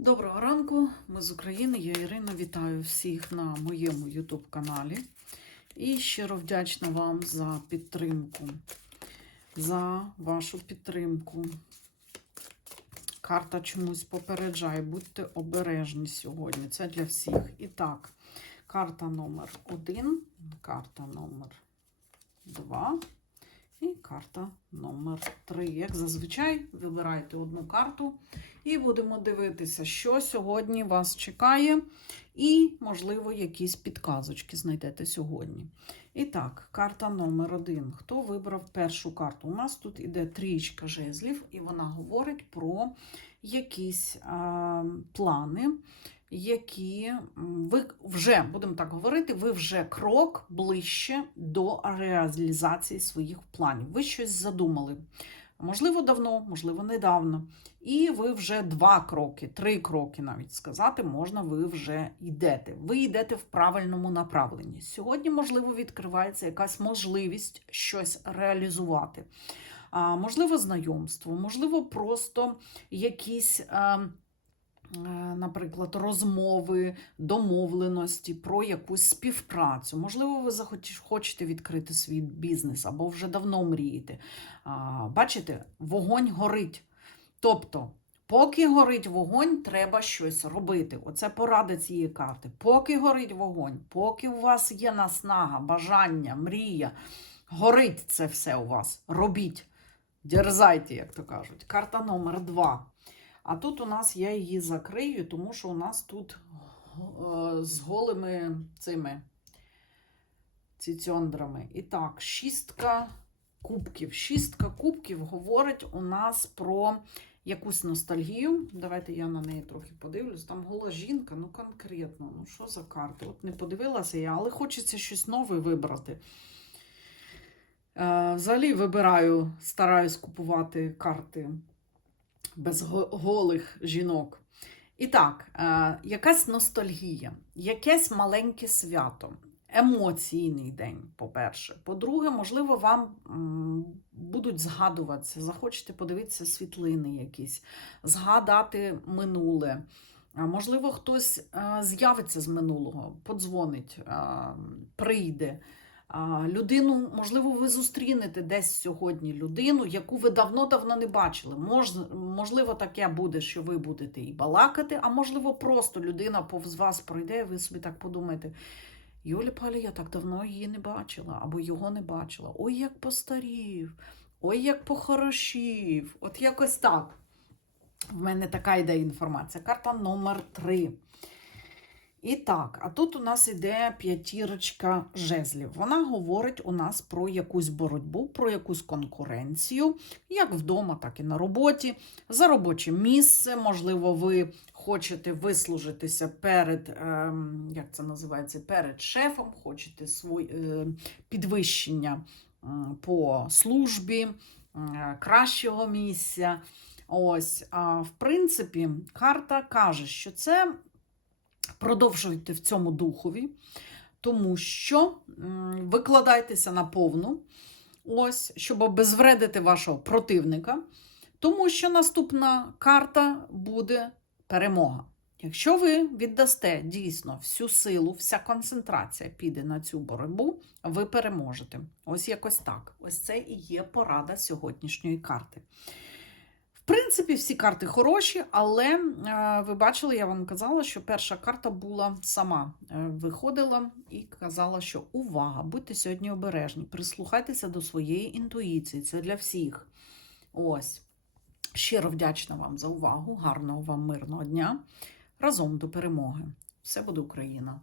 Доброго ранку, ми з України. Я Ірина. Вітаю всіх на моєму YouTube каналі. І щиро вдячна вам за підтримку, за вашу підтримку. Карта чомусь попереджає, будьте обережні сьогодні. Це для всіх. І так, карта номер 1, карта номер 2 і карта номер 3. Як зазвичай, вибирайте одну карту і будемо дивитися, що сьогодні вас чекає, і, можливо, якісь підказочки знайдете сьогодні. І так, карта номер 1. Хто вибрав першу карту? У нас тут іде трічка жезлів, і вона говорить про якісь а, плани, які ви вже, будемо так говорити, ви вже крок ближче до реалізації своїх планів. Ви щось задумали. Можливо, давно, можливо, недавно. І ви вже два кроки, три кроки навіть сказати, можна, ви вже йдете. Ви йдете в правильному направленні. Сьогодні, можливо, відкривається якась можливість щось реалізувати. А, можливо, знайомство, можливо, просто якісь. А, е, Наприклад, розмови, домовленості про якусь співпрацю. Можливо, ви хочете відкрити свій бізнес або вже давно мрієте. Бачите, вогонь горить. Тобто, поки горить вогонь, треба щось робити. Оце порада цієї карти. Поки горить вогонь, поки у вас є наснага, бажання, мрія, горить це все у вас. Робіть. Дерзайте, як то кажуть. Карта номер два. А тут у нас я її закрию, тому що у нас тут е, з голими цими ціцьондрами. І так, шістка кубків. Шістка кубків говорить у нас про якусь ностальгію. Давайте я на неї трохи подивлюсь. Там гола жінка, ну конкретно, ну що за карти? От не подивилася я, але хочеться щось нове вибрати. Е, Взагалі вибираю, стараюсь купувати карти без голих жінок. І так, е, якась ностальгія, якесь маленьке свято, емоційний день, по-перше. По-друге, можливо, вам будуть згадуватися, захочете подивитися світлини якісь, згадати минуле. Можливо, хтось е, з'явиться з минулого, подзвонить, е, прийде. Людину, можливо, ви зустрінете десь сьогодні людину, яку ви давно-давно не бачили. Мож, можливо, таке буде, що ви будете і балакати, а можливо, просто людина повз вас пройде, і ви собі так подумаєте. Юлі Палі, я так давно її не бачила, або його не бачила. Ой, як постарів, ой, як похорошів. От якось так. В мене така йде інформація. Карта номер 3. І так, а тут у нас іде п'ятірочка жезлів. Вона говорить у нас про якусь боротьбу, про якусь конкуренцію, як вдома, так і на роботі, за робоче місце. Можливо, ви хочете вислужитися перед, ем, як це називається, перед шефом, хочете свої, е, підвищення по службі, кращого місця. Ось, а в принципі, карта каже, що це продовжуйте в цьому духові, тому що викладайтеся на повну, ось, щоб обезвредити вашого противника, тому що наступна карта буде перемога. Якщо ви віддасте дійсно всю силу, вся концентрація піде на цю боротьбу, ви переможете. Ось якось так. Ось це і є порада сьогоднішньої карти. В принципі, всі карти хороші, але е, ви бачили, я вам казала, що перша карта була сама е, виходила і казала, що увага, будьте сьогодні обережні, прислухайтеся до своєї інтуїції, це для всіх. Ось. Щиро вдячна вам за увагу, гарного вам мирного дня. Разом до перемоги. Все буде Україна!